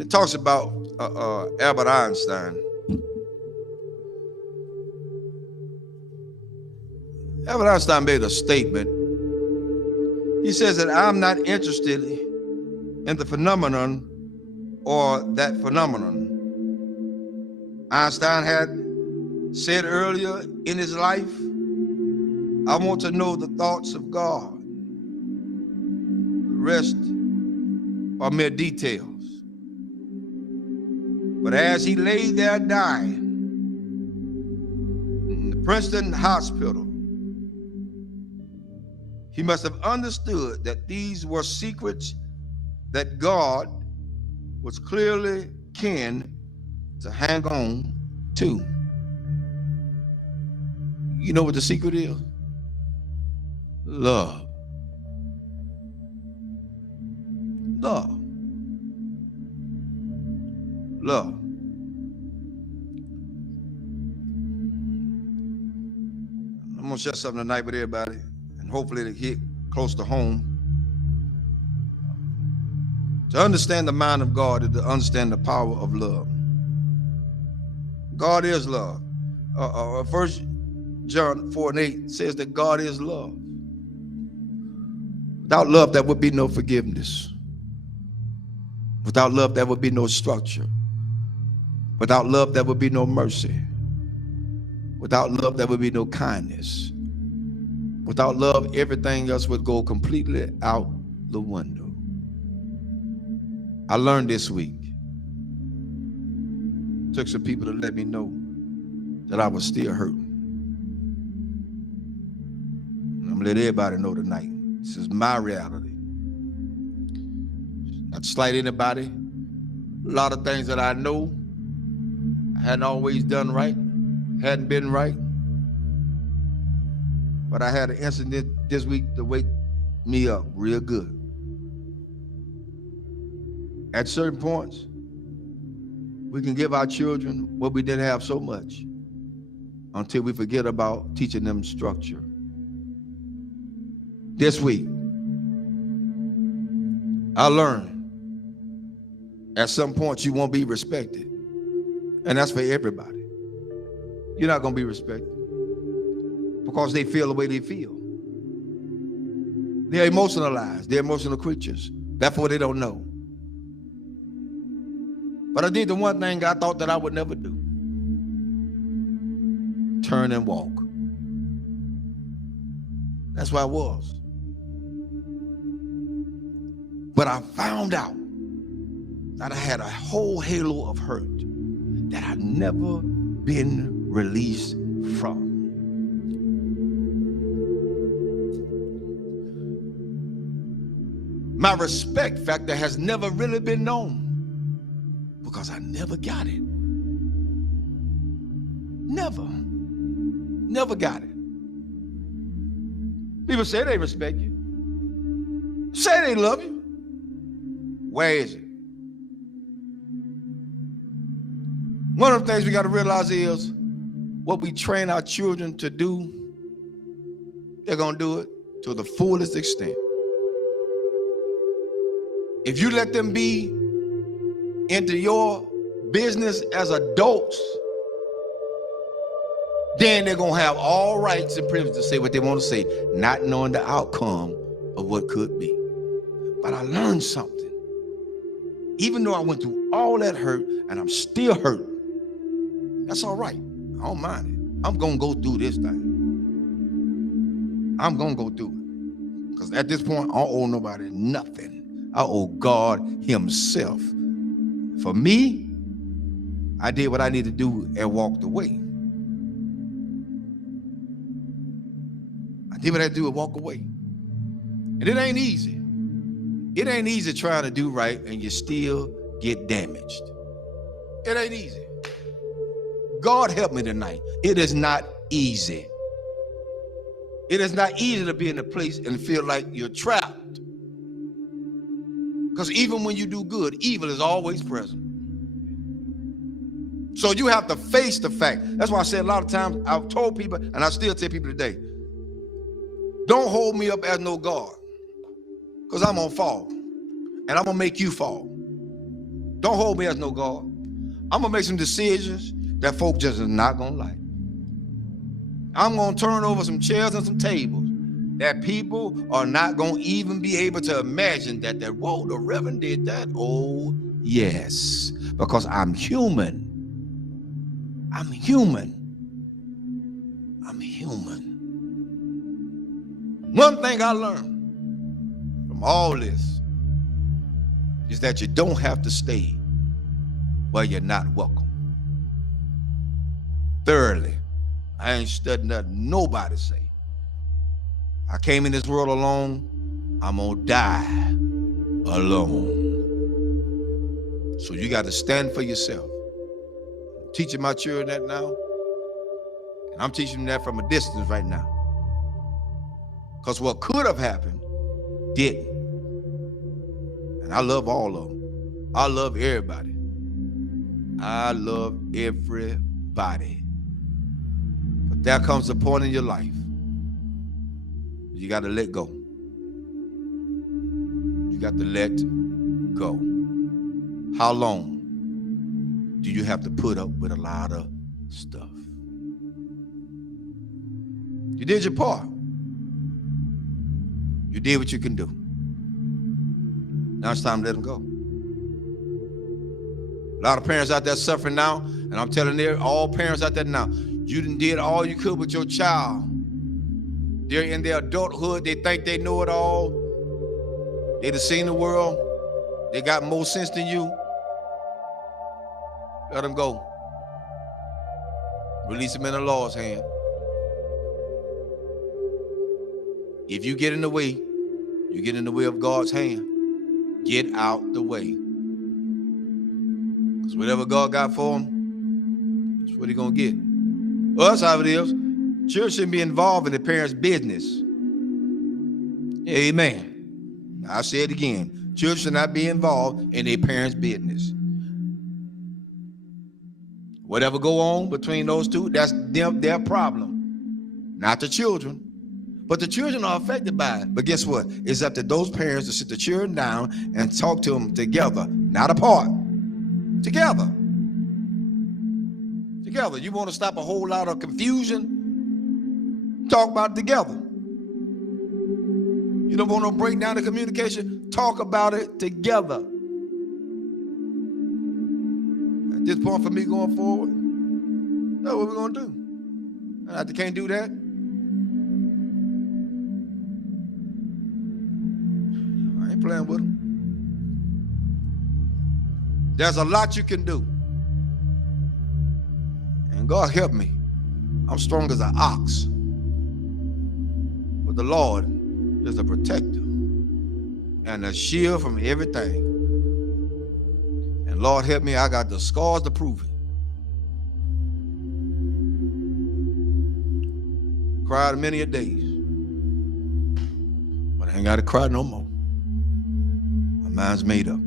It talks about Albert Einstein. Albert Einstein made a statement. He says that I'm not interested in the phenomenon or that phenomenon. Einstein had said earlier in his life, I want to know the thoughts of God. The rest are mere details. But as he lay there dying in the Princeton hospital, he must have understood that these were secrets that God was clearly keen to hang on to. You know what the secret is? Love. Love. Love. I'm going to share something tonight with everybody, and hopefully it'll hit close to home. To understand the mind of God is to understand the power of love. God is love. 1 John 4:8 says that God is love. Without love, there would be no forgiveness. Without love, there would be no structure. Without love, there would be no mercy. Without love, there would be no kindness. Without love, everything else would go completely out the window. I learned this week. Took some people to let me know that I was still hurting. And I'm gonna let everybody know tonight. This is my reality. Not to slight anybody. A lot of things that I know I hadn't always done right, hadn't been right. But I had an incident this week to wake me up real good. At certain points, we can give our children what we didn't have so much until we forget about teaching them structure. This week, I learned at some point you won't be respected. And that's for everybody. You're not going to be respected because they feel the way they feel. They're emotionalized. They're emotional creatures. Therefore, they don't know. But I did the one thing I thought that I would never do. Turn and walk. That's where I was. But I found out that I had a whole halo of hurt that I'd never been released from. My respect factor has never really been known because I never got it. Never got it. People say they respect you. Say they love you. Where is it? One of the things we got to realize is what we train our children to do, they're going to do it to the fullest extent. If you let them be into your business as adults, then they're going to have all rights and privileges to say what they want to say, not knowing the outcome of what could be. But I learned something. Even though I went through all that hurt and I'm still hurt, that's all right. I don't mind it. I'm going to go through this thing. I'm going to go through it. Because at this point, I don't owe nobody nothing. I owe God himself. For me, I did what I needed to do and walked away. I did what I had to do and walk away. And it ain't easy. It ain't easy trying to do right and you still get damaged. It ain't easy. God help me tonight. It is not easy. It is not easy to be in a place and feel like you're trapped. Because even when you do good, evil is always present. So you have to face the fact. That's why I said a lot of times, I've told people, and I still tell people today, don't hold me up as no God. Because I'm going to fall. And I'm going to make you fall. Don't hold me as no God. I'm going to make some decisions that folk just is not going to like. I'm going to turn over some chairs and some tables that people are not going to even be able to imagine that, whoa, the Reverend did that. Oh, yes, because I'm human. I'm human. I'm human. One thing I learned from all this is that you don't have to stay where you're not welcome. Thirdly, I ain't studying nothing nobody say. I came in this world alone. I'm gonna die alone. So you got to stand for yourself. I'm teaching my children that now, and I'm teaching them that from a distance right now. Because what could have happened didn't. And I love all of them. I love everybody. I love everybody. But there comes a point in your life you got to let go. You got to let go. How long do you have to put up with a lot of stuff? You did your part. You did what you can do. Now it's time to let them go. A lot of parents out there suffering now, and I'm telling all parents out there now, you done did all you could with your child. They're in their adulthood. They think they know it all. They done seen the world. They got more sense than you. Let them go. Release them in the Lord's hand. If you get in the way, you get in the way of God's hand. Get out the way. Because whatever God got for them, that's what he's going to get. Well, that's how it is. Children shouldn't be involved in the parents' business. Amen. I'll say it again. Children should not be involved in their parents' business. Whatever go on between those two, that's their problem. Not the children. But the children are affected by it. But guess what? It's up to those parents to sit the children down and talk to them together, not apart. Together. Together. You want to stop a whole lot of confusion? Talk about it together. You don't want to break down the communication? Talk about it together. At this point for me going forward, that's what we're going to do. And if they can't do that, I ain't playing with them. There's a lot you can do. And God help me. I'm strong as an ox. But the Lord is a protector and a shield from everything. And Lord help me, I got the scars to prove it. Cried many a days. But I ain't got to cry no more. My mind's made up.